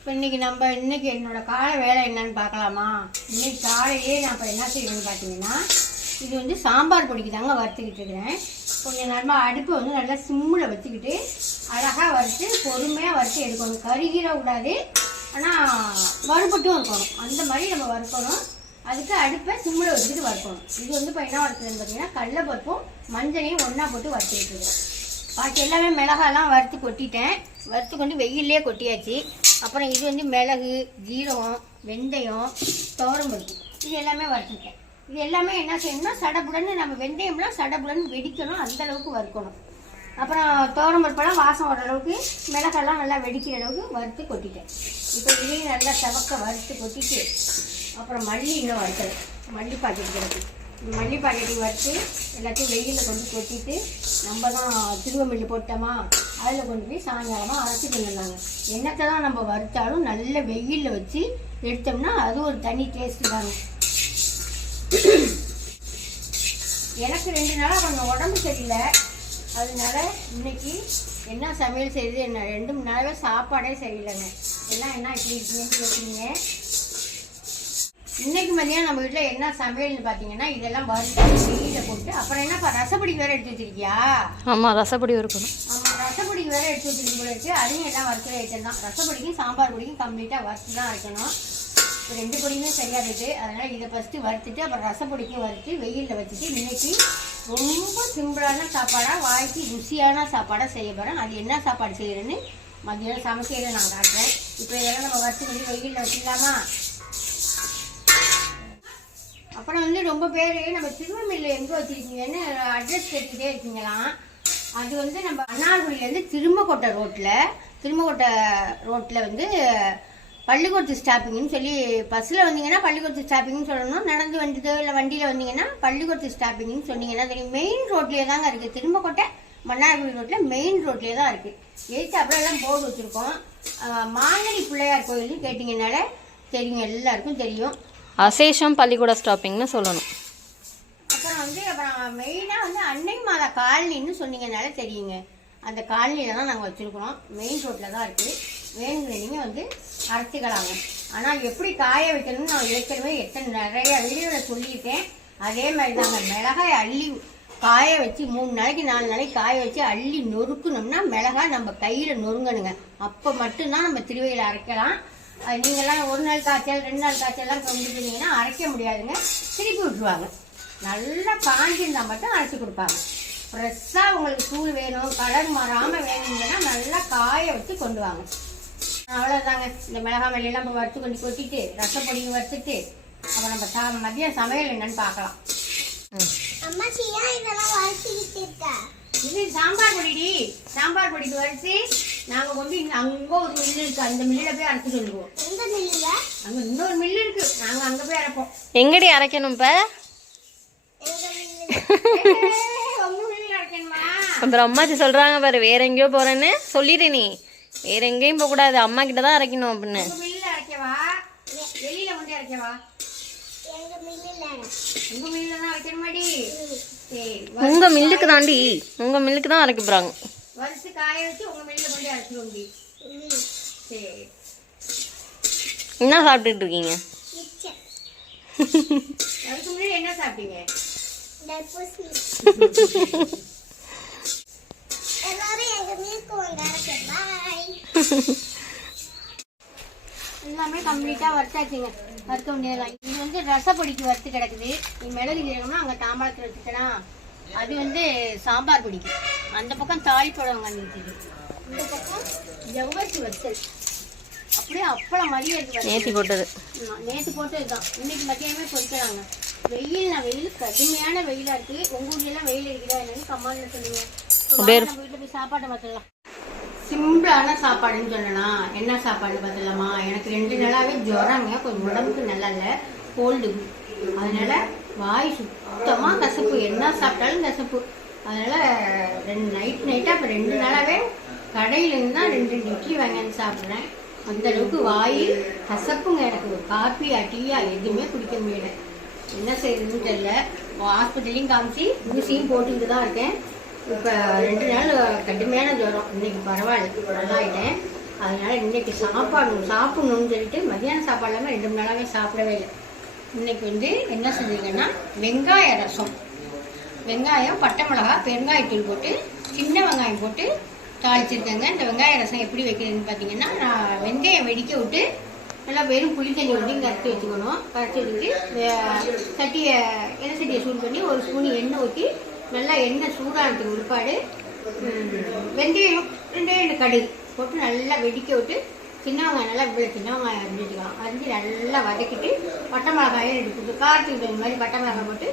இப்போ இன்னைக்கு என்னோட காலை வேலை என்னன்னு பார்க்கலாமா? இன்னைக்கு காலையிலே நான் இப்போ என்ன செய்யணும்னு பார்த்தீங்கன்னா, இது வந்து சாம்பார் பொடிக்கு தாங்க வறுத்துக்கிட்டு இருக்கிறேன். கொஞ்சம் நேரமாக அடுப்பை வந்து நல்லா சிம்மில் வச்சுக்கிட்டு அழகாக வறுத்து பொறுமையாக வறுத்து எடுக்கணும். கருகிற கூடாது, ஆனால் வறுபட்டும் இருக்கணும். அந்த மாதிரி நம்ம வறுக்கணும். அதுக்கு அடுப்பை சிம்மில் வச்சுக்கிட்டு வறுக்கணும். இது வந்து இப்போ என்ன வறுக்குதுன்னு பார்த்தீங்கன்னா, கடலைப்பருப்பும் மஞ்சளையும் ஒன்றா போட்டு வறுத்துக்கிட்டு இருக்கேன். பாக்கி எல்லாமே மிளகாலாம் வறுத்து கொட்டிட்டேன். வறுத்து கொண்டு வெயிலே கொட்டியாச்சு. அப்புறம் இது வந்து மிளகு, ஜீரகம், வெந்தயம், துவரம்பருப்பு இது எல்லாமே வறுத்துட்டேன். இது எல்லாமே என்ன செய்யணும்னா, சடப்புடன்னு நம்ம வெந்தயம்லாம் சடப்புடன்னு வெடிக்கணும், அந்தளவுக்கு வறுக்கணும். அப்புறம் துவரம்பருப்பெல்லாம் வாசம் வர அளவுக்கு, மிளகெல்லாம் நல்லா வெடிக்கிற அளவுக்கு வறுத்து கொட்டிட்டேன். இப்போ இதையும் நல்லா செவக்க வறுத்து கொட்டிட்டு, அப்புறம் மல்லி இன்னும் வறுக்கலை. மல்லி பாக்கெட் கிடக்கு. இந்த மல்லி பாக்கெட்டுக்கு வறுத்து எல்லாத்தையும் வெயிலில் கொண்டு கொட்டிட்டு, நம்ம தான் திருவமில்லி போட்டோமா அதில் கொண்டு போய் சாயங்காலமாக அரைச்சி பண்ணிடலாங்க. எண்ணத்தை தான் நம்ம வறுத்தாலும் நல்ல வெயிலில் வச்சு எடுத்தோம்னா அது ஒரு தனி டேஸ்ட்டு தாங்க. எனக்கு 2 நாளாக கொஞ்சம் உடம்பு சரியில்லை. அதனால இன்னைக்கு என்ன சமையல் செய்யுது, என்ன 2 3 நாளாகவே சாப்பாடே சரியில்லைங்க. எல்லாம் என்ன இப்படி இருக்கீங்கன்னு கேட்குறீங்க. இன்னைக்கு மதியம் நம்ம வீட்டில் என்ன சமையல்னு பார்த்தீங்கன்னா, இதெல்லாம் வறுத்து வெயிலில் போட்டு, அப்புறம் என்னப்பா ரசப்பொடிக்கு வேறு எடுத்து வச்சிருக்கியா? ஆமாம், ரசப்பொடி இருக்கணும். ஆமாம், ரசப்பொடிக்கு வேறு எடுத்து வச்சிருக்கு போல இருக்குது. அதையும் எல்லாம் வறுக்கிற ஐட்டம் தான். ரசப்பொடிக்கும் சாம்பார் பொடிக்கும் கம்ப்ளீட்டாக வறுத்து தான் அரைக்கணும். 2 பொடியுமே சரியாக இருக்குது. அதனால் இதை ஃபஸ்ட்டு வறுத்துட்டு அப்புறம் ரசப்பொடிக்கும் வறுத்து வெயிலில் வச்சுட்டு, இன்னைக்கு ரொம்ப சிம்பிளான சாப்பாடாக, வாய்க்கு ருசியான சாப்பாடாக செய்ய போகிறேன். அது என்ன சாப்பாடு செய்கிறேன்னு மதியம் சமைக்கிறத நான் காட்டுறேன். இப்போ இதெல்லாம் நம்ம வறுத்து கொண்டு வெயிலில் வச்சுக்கலாமா? அப்புறம் வந்து ரொம்ப பேர் நம்ம திருவமில்லை எங்கே வச்சுருக்கீங்கன்னு அட்ரஸ் கேட்டுக்கிட்டே இருக்கீங்களாம். அது வந்து நம்ம அண்ணார்குடியிலேருந்து திரும்பக்கோட்டை ரோட்டில் வந்து பள்ளிக்கூடத்து ஸ்டாப்பிங்னு சொல்லி, பஸ்ஸில் வந்தீங்கன்னா பள்ளிக்கூடத்து ஸ்டாப்பிங்னு சொல்லணும். நடந்து வந்ததோ இல்லை வண்டியில் வந்தீங்கன்னா பள்ளிக்கூடத்து ஸ்டாப்பிங்னு சொன்னீங்கன்னா தெரியும். மெயின் ரோட்லேயே தாங்க இருக்குது. திரும்பக்கோட்டை மன்னார்குடி ரோட்டில் மெயின் ரோட்லேயே தான் இருக்குது. அப்புறம் எல்லாம் போர்டு வச்சுருக்கோம். மாங்கனி பிள்ளையார் கோயில்னு கேட்டிங்கனால தெரியும், எல்லாருக்கும் தெரியும். அசேஷம் பள்ளிக்கூட ஸ்டாப்பிங்னு சொல்லணும். அப்புறம் மெயினாக வந்து அன்னை மாதா காலனின்னு சொன்னீங்கனால தெரியுங்க. அந்த காலனியில் தான் நாங்கள் வச்சுருக்கிறோம். மெயின் ரோட்டில் தான் இருக்குது. வேணுங்கிற நீங்கள் வந்து அரைச்சிக்கலாங்க. ஆனால் எப்படி காய வைக்கணும்னு நான் ஏற்கனவே நிறைய வீடியோவில் சொல்லியிருக்கேன். அதே மாதிரி தாங்க, மிளகாய் அள்ளி காய வச்சு 3 நாளைக்கு 4 நாளைக்கு காய வச்சு அள்ளி நொறுக்கணும்னா மிளகாய் நம்ம கையில் நொறுங்கணுங்க. அப்போ மட்டும்தான் நம்ம திருவையில் அரைக்கலாம். நீங்கள்லாம் 1 நாள் காய்ச்சல் 2 நாள் காய்ச்சல்லாம் கொண்டு போனீங்கன்னா அரைக்க முடியாதுங்க. திருப்பி விட்டுருவாங்க. நல்லா காஞ்சிருந்தா மட்டும் அரைச்சி கொடுப்பாங்க. ஃப்ரெஷ்ஷாக உங்களுக்கு தூள் வேணும், கலர் மாறாமல் வேணுங்கன்னா நல்லா காய வச்சு கொண்டு வாங்க. அவ்வளோதாங்க. இந்த மிளகாய் மல்லியெல்லாம் இப்போ வறுத்து கொண்டு கொட்டிட்டு ரசப்பொடியும் வறுத்துட்டு அப்புறம் நம்ம மதியம் சமையல் என்னன்னு பார்க்கலாம். இது சாம்பார் பொடிடி. சாம்பார் பொடிக்கு வறுத்து நாங்கள் கொண்டு அங்கே ஒரு மில்லு இருக்குது. அந்த மில்லில் போய் அரைச்சிட்டு வந்துடுவோம். அங்கே இன்னொரு மில்லு இருக்குது. நாங்கள் அங்கே போய் அரைப்போம். எங்கடி அரைக்கணும் இப்போ? அப்புறம் அம்மாச்சி சொல்கிறாங்க பாரு, வேற எங்கேயோ போகிறேன்னு சொல்லிடு. நீ வேற எங்கேயும் போகக்கூடாது, அம்மா கிட்ட தான் அரைக்கணும் அப்படின்னு. உங்க மில்லுக்கு தாண்டி, உங்க மில்லுக்கு தான் அரைக்க போறாங்க. என்ன சாப்பிட்டுட்டு இருக்கீங்க? என்ன சாப்பிட்டீங்க? எல்லாமே கம்ப்ளீட்டாக வறுத்தாச்சுங்க. வறுக்க முடியாது. இது வந்து ரசப்பொடிக்கு வறுத்து கிடக்குது. மிளகு ஜீரகம்னா அங்கே தாம்பாளத்தில் வச்சுக்கலாம். அது வந்து சாம்பார் பொடிக்கு. அந்த பக்கம் தாளி போடுவாங்க அன்னைக்கு. இந்த பக்கம் ஜவ்வரிசி வத்தல். அப்படியே அப்பளம் மாதிரியே இருக்குது. நேற்று போட்டது. நேற்று போட்டது தான். இன்னைக்கு மத்தியானமே பொறுக்கிறாங்க. வெயில் கடுமையான வெயிலாக இருக்குது. உங்கள் ஊர்லாம் வெயில் இருக்குதா என்னன்னு கம்மான்னு சொல்லுங்க. நம்ம வீட்டில் போய் சாப்பாட்டை பார்த்துடலாம். சிம்பிளான சாப்பாடுன்னு சொல்லலாம். என்ன சாப்பாடு பார்த்துலாமா? எனக்கு 2 நாளாகவே ஜுரங்க. கொஞ்சம் உடம்புக்கு நல்லா இல்லை, கோல்டு. அதனால வாய் சுத்தமாக கசப்பு. என்ன சாப்பிட்டாலும் கசப்பு. அதனால் நைட்டாக இப்போ 2 நாளாகவே கடையிலேருந்து தான் 2 இட்லி வாங்கி சாப்பிட்றேன். அந்தளவுக்கு வாய் கசப்புங்க. எனக்கு காஃபி டீயா எதுவுமே குடிக்க முடியல. என்ன செய்யறதுன்னு தெரியல. ஹாஸ்பிட்டலையும் காமிச்சு ஊசியும் போட்டுக்கிட்டு தான் இருக்கேன். இப்போ 2 நாள் கடுமையான ஜுரம். இன்னைக்கு பரவாயில்ல, நல்லா ஆகிட்டேன். அதனால் இன்றைக்கி சாப்பிடணும்னு சொல்லிட்டு மதியான சாப்பாடு இல்லாமல் 2 மணி நேரமே சாப்பிடவே இல்லை. இன்றைக்கி வந்து என்ன செஞ்சுருக்கேன்னா வெங்காய ரசம், வெங்காயம், பட்டை மிளகா, பெருங்காயத்தூள் போட்டு சின்ன வெங்காயம் போட்டு தாளிச்சிருக்கேங்க. இந்த வெங்காய ரசம் எப்படி வைக்கிறதுன்னு பார்த்தீங்கன்னா, நான் வெந்தயம் வெடிக்க விட்டு நல்லா வெறும் புளி தண்ணி வந்து கரைச்சி வச்சுக்கணும். கரைச்சி வச்சுட்டு எண்ணெய் சட்டியை சூடு பண்ணி 1 ஸ்பூன் எண்ணெய் ஊற்றி நல்லா எண்ணெய் சூடானதுக்கு உட்பாடு வெந்தயம் 2 கடுகு போட்டு நல்லா வெடிக்க விட்டு சின்ன வெங்காயம் நல்லா இவ்வளோ சின்ன வெங்காயம் அரிஞ்சிக்கலாம். அரிஞ்சு நல்லா வதக்கிட்டு பட்டை மிளகாயும் எடுத்து காரத்துக்கு தகுந்த மாதிரி பட்டை மிளகாய் போட்டு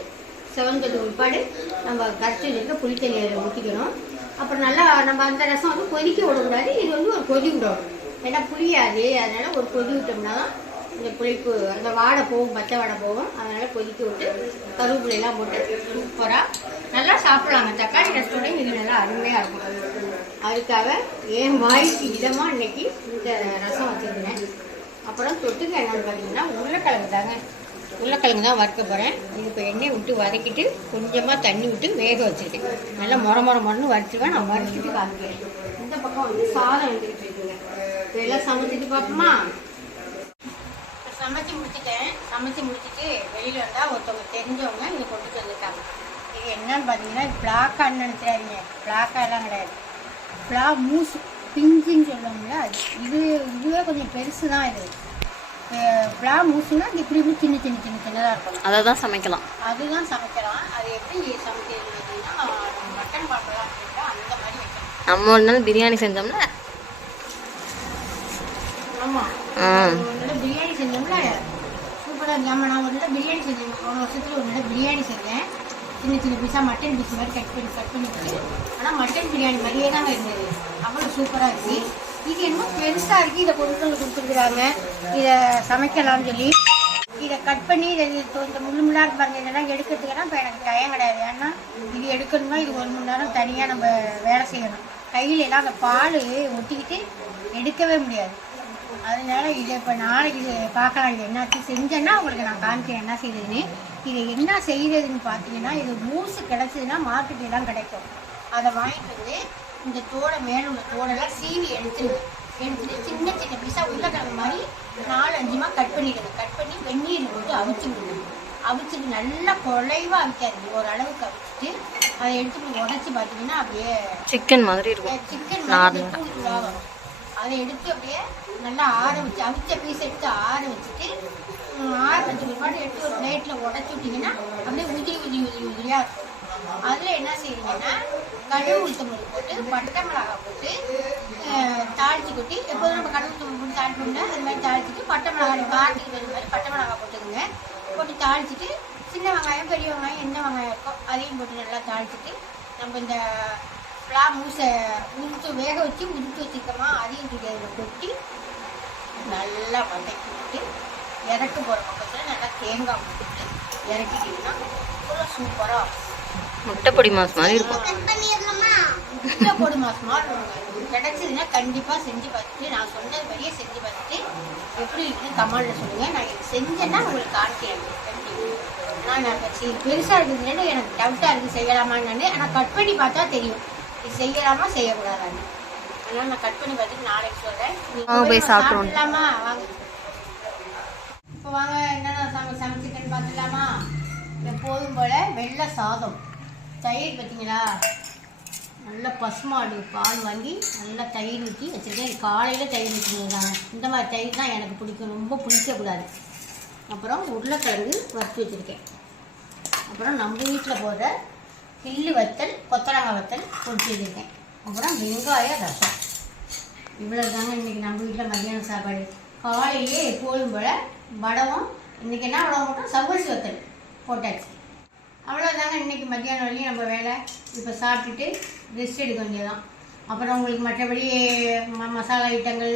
செவந்ததுக்கு உட்பாடு நம்ம கரைச்சி வச்சுருக்க புளி தண்ணி அதில் ஊற்றிக்கணும். அப்புறம் நல்லா நம்ம அந்த ரசம் வந்து கொதிக்க விடக்கூடாது. இது வந்து ஒரு கொதி விடணும். ஏன்னா புளியாது, அதனால் ஒரு கொதி விட்டோம்னா தான் இந்த புளிப்பு அந்த வாடை போகும், பச்சை வாடை போகும். அதனால் கொதிக்க விட்டு கருவேப்பிலையெல்லாம் போட்டு சூப்பராக நல்லா சாப்பிட்லாங்க. தக்காளி ரசத்தோட இது நல்லா அருமையாக இருக்கும். அதுக்காக என் வாய்க்கு இதமாக இன்றைக்கி இந்த ரசம் வச்சுருக்கேன். அப்புறம் தொட்டுக்க என்னென்னு பார்த்தீங்கன்னா உருளைக்கிழங்கு தாங்க. உருளைக்கிழங்கு தான் வறுக்க போகிறேன். இது இப்போ எண்ணெய் விட்டு வதக்கிட்டு கொஞ்சமாக தண்ணி விட்டு வேக வச்சுருக்கேன். நல்லா மொரன்னு வறுத்துவேன். நான் வறுத்துட்டு காமிக்கிறேன். இந்த பக்கம் வந்து சாதம் வந்துக்கிட்டு இருக்குங்க. இப்போ எல்லாம் சமைச்சிட்டு பார்ப்போமா? சமைச்சு முடிச்சுட்டு வெளியில் வந்தால் ஒருத்தவங்க தெரிஞ்சவங்க இங்கே கொண்டுட்டு வந்துட்டாங்க. இது என்னன்னு பார்த்தீங்கன்னா பிளாக்கான்னு நினைச்சாதீங்க. பிளாக்கா எல்லாம் கிடையாது. பிளா மூசு பிஞ்சுன்னு சொல்லுவாங்களே அது. இதுவே கொஞ்சம் பெருசு தான். இது பிளா மூசுன்னா இப்படி சின்னதாக இருக்கும். அதை தான் சமைக்கலாம். அதுதான் சமைக்கலாம். அது எப்படி சமைக்கிறது பார்த்தீங்கன்னா மட்டன் குழம்புலாம் அப்படின்னா அந்த மாதிரி வைக்கணும். நம்ம ஒரு நாள் பிரியாணி செஞ்சோம்ல. ஆமாம், ஒரு நாள் பிரியாணி செஞ்சோம்ல சூப்பராக. நான் ஒரு நாள் பிரியாணி செஞ்சேன். போன வருஷத்துல ஒரு நாள் பிரியாணி செஞ்சேன். சின்ன பீஸாக மட்டன் பீஸ் மாதிரி கட் பண்ணிட்டு. ஆனால் மட்டன் பிரியாணி மாதிரியே தாங்க இருந்தது. அவ்வளோ சூப்பராக இருக்குது. இது என்னமோ பெருசாக இருக்குது. இதை கொண்டு கொடுத்துருக்குறாங்க. இதை சமைக்கலாம்னு சொல்லி இதை கட் பண்ணி இந்த முள்ளாக இருப்பாங்க. இதெல்லாம் எடுக்கிறதுக்குன்னா இப்போ எனக்கு டைம் கிடையாது. ஏன்னா இது எடுக்கணும்னா இது 1 மணி நேரம் தனியாக நம்ம வேலை செய்யணும். கையில் எல்லாம் அந்த பால் ஒட்டிக்கிட்டு எடுக்கவே முடியாது. அதனால இதை இப்போ நாளைக்கு இது பார்க்கலாம். இது என்னாச்சு செஞ்சேன்னா உங்களுக்கு நான் காமிக்கிறேன் என்ன செய்யுதுன்னு. இதை என்ன செய்கிறதுன்னு பார்த்தீங்கன்னா, இது மூசு கிடச்சிதுன்னா மார்க்கெட்லாம் கிடைக்கும். அதை வாங்கிட்டு வந்து இந்த தோடை மேலே உள்ள தோடெல்லாம் சீவி எடுத்துட்டு சின்ன பீஸாக உருளைக்கிழங்கு மாதிரி 4-5 கட் பண்ணிடுங்க. கட் பண்ணி வெந்நீர் போட்டு அவிச்சிட்டு நல்லா குறைவாக அவிக்காது, ஓரளவுக்கு அவிச்சிட்டு அதை எடுத்து உடச்சி பார்த்தீங்கன்னா அப்படியே சிக்கன் மாதிரி இருக்கும். சிக்கன் மாதிரி வரும். அதை எடுத்து அப்படியே நல்லா ஆற வச்சு அவிச்ச பீஸ் எடுத்து ஆற வச்சுட்டு ஆற வச்சு பிற்பாடு எடுத்து ஒரு பிளேட்டில் உடச்சி விட்டிங்கன்னா அப்படியே உதிரியாக இருக்கும். அதில் என்ன செய்வீங்கன்னா கடுகு உளுத்தம்பருப்பு போட்டு பட்டை மிளகாய் போட்டு தாளித்து கொட்டி, எப்போதும் நம்ம கடுகு உளுத்தம்பருப்பு போட்டு தாளிப்போம்னா அது மாதிரி தாளிச்சிட்டு பட்டை மிளகாய் கார்த்திக்கு தகுந்த மாதிரி பட்டை மிளகாய் போட்டுக்கோங்க. போட்டு தாளிச்சிட்டு சின்ன வெங்காயம் பெரிய வெங்காயம் என்ன வெங்காயம் இருக்கோ அதையும் போட்டு நல்லா தாளிச்சிட்டு நம்ம இந்த பிளா மூசை வேக வச்சு உதுத்து வச்சுருக்கோமா அதையும் தூக்கி அதில் கொட்டி நல்லா வதக்கி விட்டு இறக்க போகிற பக்கத்தில் நல்லா தேங்காய் போட்டு இறக்கிட்டிங்கன்னா அவ்வளோ சூப்பராக முட்டைப்பொடி மாஸ் மாதிரி இருக்கும். முட்டைப்பொடி மாஸ் மாதிரி கிடைச்சதுன்னா கண்டிப்பாக செஞ்சு பார்த்துட்டு நான் சொன்னது மாதிரியே செஞ்சு பார்த்துட்டு எப்படி இருக்குன்னு கமெண்ட்டில் சொல்லுங்கள். நான் இது செஞ்சேன்னா உங்களுக்கு காமிக்கிறேன். நான் பெருசாக இருக்குதுன்னு எனக்கு டவுட்டாக இருக்குது செய்யலாமான்னு. ஆனால் கட் பண்ணி பார்த்தா தெரியும் இது செய்யலாமா செய்யக்கூடாதான்னு. அதனால் நான் கட் பண்ணி பார்த்துட்டு நாளைக்கு சொல்கிறேன். சாப்பிடலாமா வாங்க. இப்போ வாங்க என்னென்ன சமைச்சிருக்கேன்னு பார்த்துக்கலாமா. எப்போதும் போல் வெள்ளை சாதம், தயிர் பார்த்தீங்களா, நல்லா பசுமாடு பால் வாங்கி நல்லா தயிர் ஊற்றி வச்சுருக்கேன். காலையில் தயிர் ஊற்றிருந்தாங்க. இந்த மாதிரி தயிர் தான் எனக்கு பிடிக்கும், ரொம்ப பிடிக்கக்கூடாது. அப்புறம் உருளைக்கிழங்கு வறுத்து வச்சுருக்கேன். அப்புறம் நம்ம வீட்டில் போடுற கிள்ளு வத்தல், கொத்தரங்காய் வத்தல் பொடிச்சு வச்சுருக்கேன். அப்புறம் வெங்காய ரசம். இவ்வளோ தாங்க இன்றைக்கி நம்ம வீட்டில் மத்தியான சாப்பாடு. காலையிலே எப்போதும் போல் வடவும், இன்றைக்கி என்ன வடகம் போட்டோம், சவ்வரிசி வத்தல் போட்டாச்சு. அவ்வளோதாங்க இன்றைக்கி மத்தியானம் வரையும் நம்ம வேலை. இப்போ சாப்பிட்டுட்டு ரெஸ்ட் எடுக்க வேண்டியதான். அப்புறம் உங்களுக்கு மற்றபடி மசாலா ஐட்டங்கள்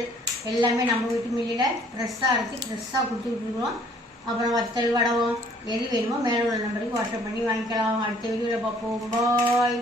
எல்லாமே நம்ம வீட்டு மில்லில் ஃப்ரெஷ்ஷாக அரைச்சி ஃப்ரெஷ்ஷாக கொடுத்துட்ருக்கோம். அப்புறம் வத்தல் வடகம் எது வேணுமோ மேலே உள்ள நம்பருக்கு வாட்ஸ்அப் பண்ணி வாங்கிக்கலாம். அடுத்த வீடியோவில் பார்ப்போம். பாய்.